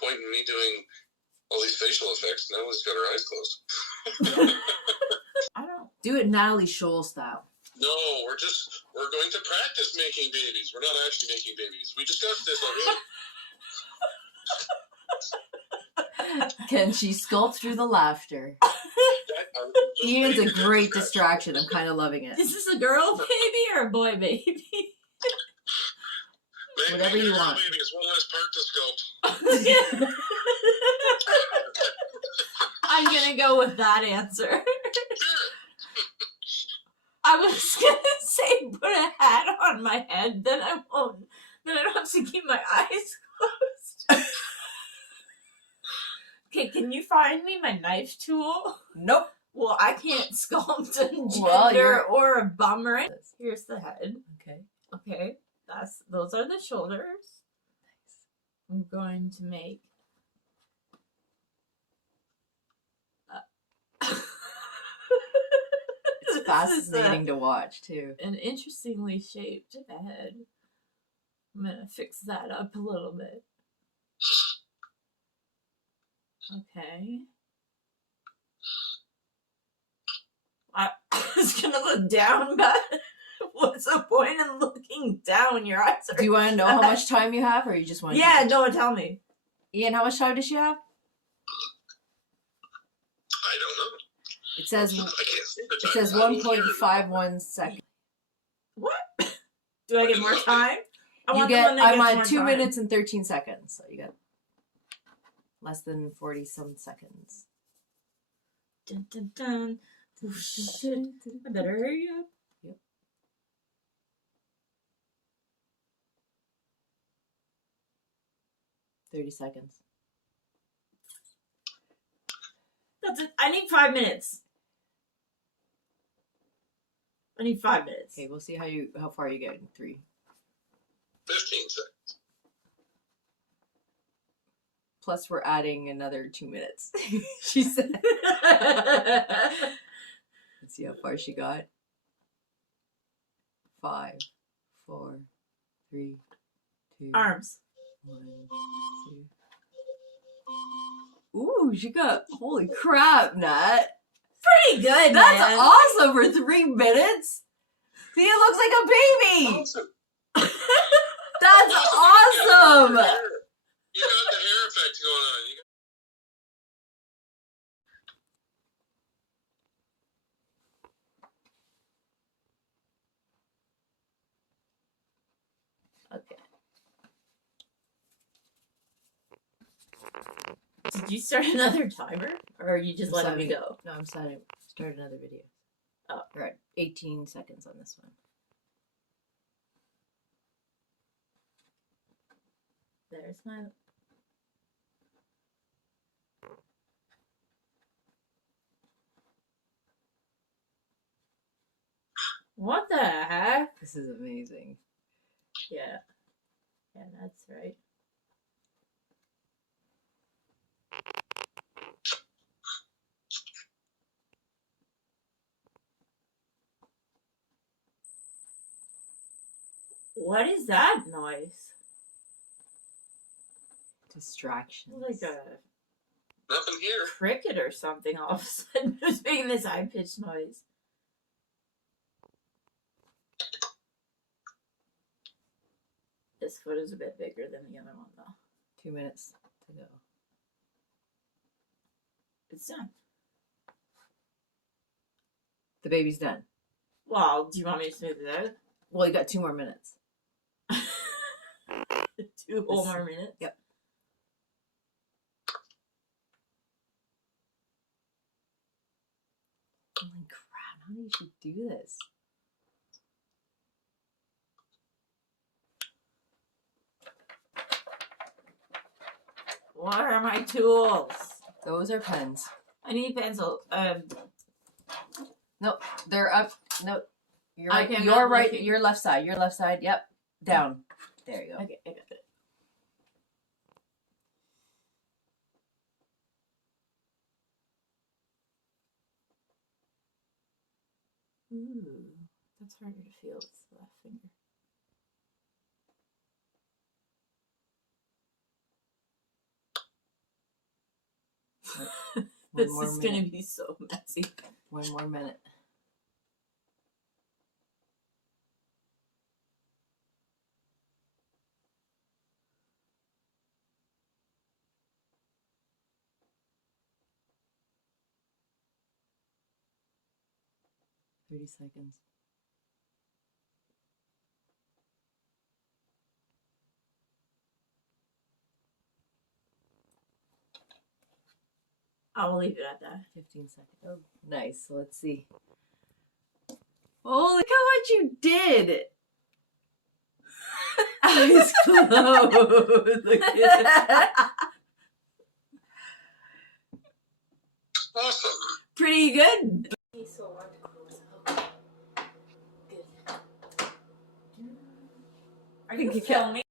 point in me doing all these facial effects. Natalie's got her eyes closed. I don't do it Natalie Scholl style. No, we're going to practice making babies. We're not actually making babies. We discussed this already. Can she sculpt through the laughter? Ian's a great distraction. I'm kind of loving it. Is this a girl baby or a boy baby? Whatever you want. Baby is one less part to sculpt. I'm gonna go with that answer. I was gonna say put a hat on my head, then I won't. Then I don't have to keep my eyes closed. Okay, can you find me my knife tool? Nope. Well, I can't sculpt a gender or a bum, right? Here's the head. Okay. Okay, those are the shoulders. Nice. I'm going to make. It's fascinating to watch too. An interestingly shaped head. I'm gonna fix that up a little bit. Okay. I was gonna look down, but what's the point in looking down? Your eyes are. Do you want to know how much time you have, or you just want to? Yeah, no, tell me. Ian, how much time does she have? I don't know. It says 1.51 seconds. What? Do I get more time? I'm on 2 minutes and 13 seconds, so you got less than 40 some seconds. Dun, dun, dun. I better hurry up. Yep. 30 seconds. That's it. I need 5 minutes. I need 5 minutes. Okay, we'll see how far you get in 3. 15 seconds. Plus, we're adding another 2 minutes. She said. Let's see how far she got. 5, 4, 3, 2. Arms. 1, 2. Ooh, she got. Holy crap, Nat. Pretty good. That's man. awesome for 3 minutes. See, it looks like a baby. Awesome. That's awesome. You got the hair effect going on. Okay. Did you start another timer? Or are you just letting me go? No, I'm starting. Start another video. Oh. All right. 18 seconds on this one. There's my... What the heck? This is amazing. Yeah. Yeah, that's right. What is that noise? Distractions. Like a Nothing here. cricket or something all of a sudden was making this high-pitched noise. This foot is a bit bigger than the other one, though. 2 minutes to go. It's done. The baby's done. Well, do you want me to smooth it out? Well, you got 2 more minutes. 2 whole more minutes? Yep. Holy crap, how do you should do this? What are my tools? Those are pens. I need pencil. Nope, they're up. Nope. You're right. Okay, You're right. Looking. Your left side. Your left side. Yep. Down. There you go. Okay, I got it. Ooh, that's harder to feel with the left finger. This more is minute. gonna be so messy. 1 more minute. $30. I will leave it at that. 15 seconds. Oh, nice. So let's see. Oh, look how much you did. Eyes closed. Look at that. Awesome. Pretty good. So hard to close up. Good. Are you Punkie Pie- filming?